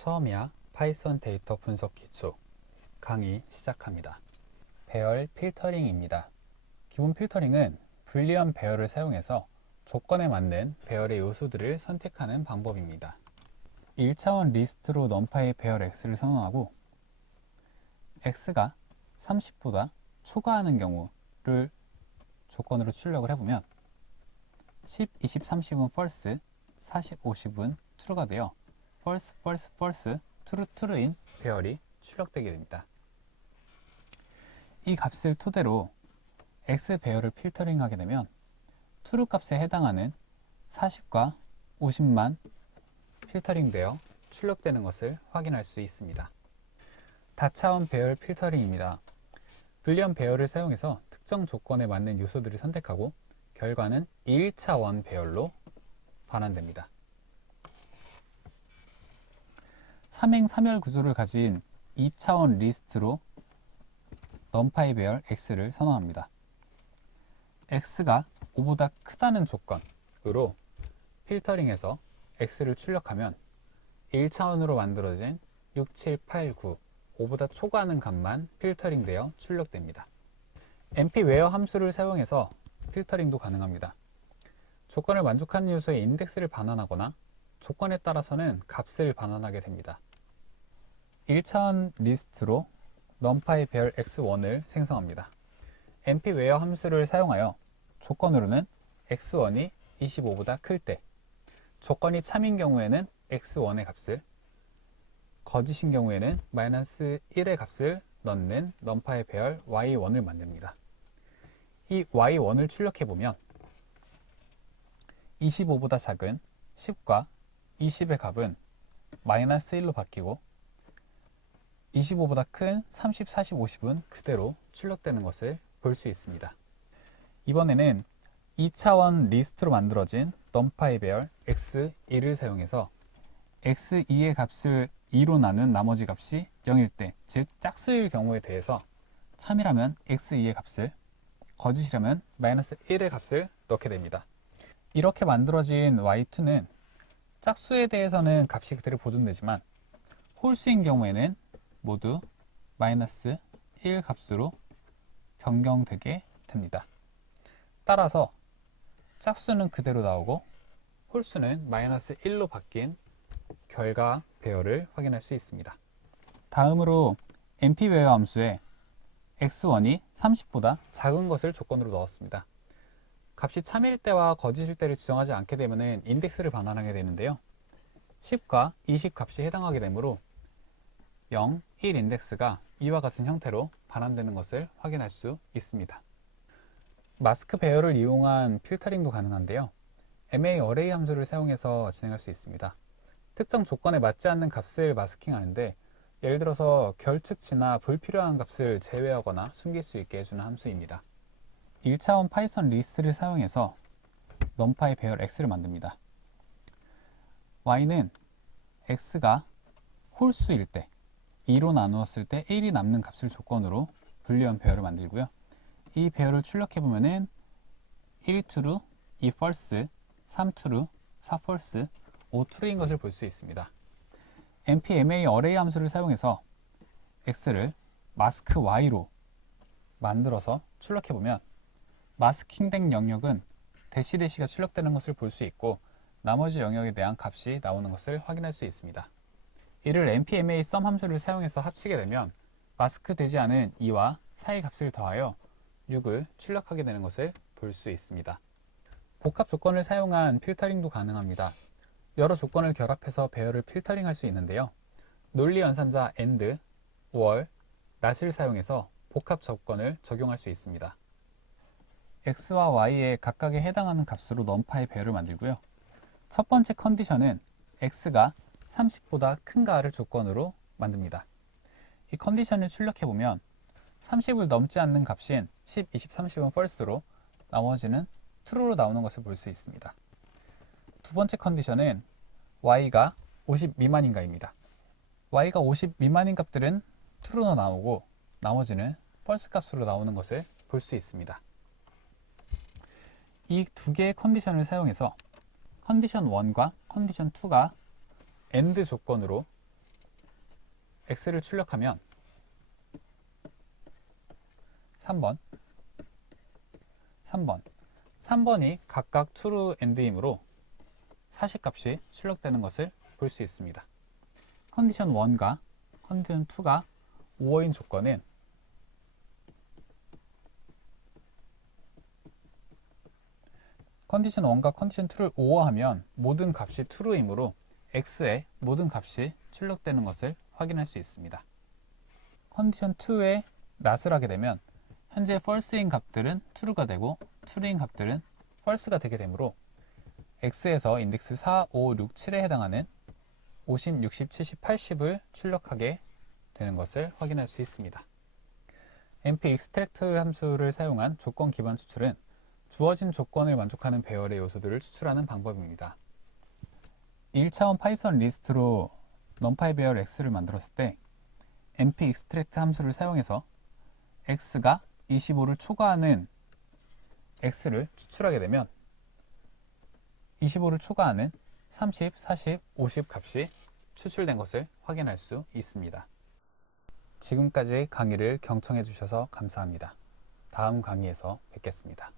처음이야 파이썬 데이터 분석 기초 강의 시작합니다. 배열 필터링입니다. 기본 필터링은 불리언 배열을 사용해서 조건에 맞는 배열의 요소들을 선택하는 방법입니다. 1차원 리스트로 numPy 배열 x를 선언하고 x가 30보다 초과하는 경우를 조건으로 출력을 해보면 10, 20, 30은 false, 40, 50은 true가 되어 false, false, false, true, true인 배열이 출력되게 됩니다. 이 값을 토대로 x 배열을 필터링하게 되면 true 값에 해당하는 40과 50만 필터링되어 출력되는 것을 확인할 수 있습니다. 다차원 배열 필터링입니다. 불리언 배열을 사용해서 특정 조건에 맞는 요소들을 선택하고 결과는 1차원 배열로 반환됩니다. 삼행 3열 구조를 가진 2차원 리스트로 numPy 배열 x를 선언합니다. x가 5보다 크다는 조건으로 필터링해서 x를 출력하면 1차원으로 만들어진 6, 7, 8, 9, 5보다 초과하는 값만 필터링되어 출력됩니다. npwhere 함수를 사용해서 필터링도 가능합니다. 조건을 만족하는 요소의 인덱스를 반환하거나 조건에 따라서는 값을 반환하게 됩니다. 1차원 리스트로 numPy 배열 x1을 생성합니다. npwhere 함수를 사용하여 조건으로는 x1이 25보다 클 때, 조건이 참인 경우에는 x1의 값을, 거짓인 경우에는 -1의 값을 넣는 numPy 배열 y1을 만듭니다. 이 y1을 출력해보면 25보다 작은 10과 20의 값은 -1로 바뀌고 25보다 큰 30, 40, 50은 그대로 출력되는 것을 볼 수 있습니다. 이번에는 2차원 리스트로 만들어진 numPy 배열 x1을 사용해서 x2의 값을 2로 나눈 나머지 값이 0일 때, 즉 짝수일 경우에 대해서 참이라면 x2의 값을, 거짓이라면 -1의 값을 넣게 됩니다. 이렇게 만들어진 y2는 짝수에 대해서는 값이 그대로 보존되지만 홀수인 경우에는 모두 -1 값으로 변경되게 됩니다. 따라서 짝수는 그대로 나오고 홀수는 -1로 바뀐 결과 배열을 확인할 수 있습니다. 다음으로 npwhere 함수에 x1이 30보다 작은 것을 조건으로 넣었습니다. 값이 참일 때와 거짓일 때를 지정하지 않게 되면 인덱스를 반환하게 되는데요. 10과 20 값이 해당하게 되므로 0, 1 인덱스가 이와 같은 형태로 반환되는 것을 확인할 수 있습니다. 마스크 배열을 이용한 필터링도 가능한데요. MARray 함수를 사용해서 진행할 수 있습니다. 특정 조건에 맞지 않는 값을 마스킹하는데 예를 들어서 결측치나 불필요한 값을 제외하거나 숨길 수 있게 해주는 함수입니다. 1차원 파이썬 리스트를 사용해서 numPy 배열 x를 만듭니다. y는 x가 홀수일 때, 2로 나누었을 때 1이 남는 값을 조건으로 불리언 배열을 만들고요. 이 배열을 출력해보면 1 true, 2 false, 3 true, 4 false, 5 true인 것을 볼 수 있습니다. npMARray 함수를 사용해서 x를 mask y로 만들어서 출력해보면 마스킹된 영역은 대시대시가 출력되는 것을 볼 수 있고 나머지 영역에 대한 값이 나오는 것을 확인할 수 있습니다. 이를 npMASUM 함수를 사용해서 합치게 되면 마스크되지 않은 2와 4의 값을 더하여 6을 출력하게 되는 것을 볼 수 있습니다. 복합 조건을 사용한 필터링도 가능합니다. 여러 조건을 결합해서 배열을 필터링할 수 있는데요. 논리 연산자 AND, OR, NOT을 사용해서 복합 조건을 적용할 수 있습니다. x와 y에 각각에 해당하는 값으로 numPy 배열을 만들고요. 첫 번째 컨디션은 x가 30보다 큰가를 조건으로 만듭니다. 이 컨디션을 출력해보면 30을 넘지 않는 값인 10, 20, 30은 false로 나머지는 true로 나오는 것을 볼 수 있습니다. 두 번째 컨디션은 y가 50 미만인가입니다. y가 50 미만인 값들은 true로 나오고 나머지는 false 값으로 나오는 것을 볼 수 있습니다. 이 두 개의 컨디션을 사용해서 컨디션 1과 컨디션 2가 AND 조건으로 x를 출력하면 3번이 각각 true, and이므로 40값이 출력되는 것을 볼 수 있습니다. 컨디션 1과 컨디션 2가 5어인 조건은 컨디션 1과 컨디션 2를 5어하면 모든 값이 true이므로 x의 모든 값이 출력되는 것을 확인할 수 있습니다. 컨디션 2에 not을 하게 되면 현재 false인 값들은 true가 되고 true인 gat들은 false가 되게 되므로 x에서 인덱스 4, 5, 6, 7에 해당하는 50, 60, 70, 80을 출력하게 되는 것을 확인할 수 있습니다. np-extract 함수를 사용한 조건 기반 추출은 주어진 조건을 만족하는 배열의 요소들을 추출하는 방법입니다. 1차원 파이썬 리스트로 numpy 배열 x를 만들었을 때 np-extract 함수를 사용해서 x가 25를 초과하는 x를 추출하게 되면 25를 초과하는 30, 40, 50 값이 추출된 것을 확인할 수 있습니다. 지금까지 강의를 경청해 주셔서 감사합니다. 다음 강의에서 뵙겠습니다.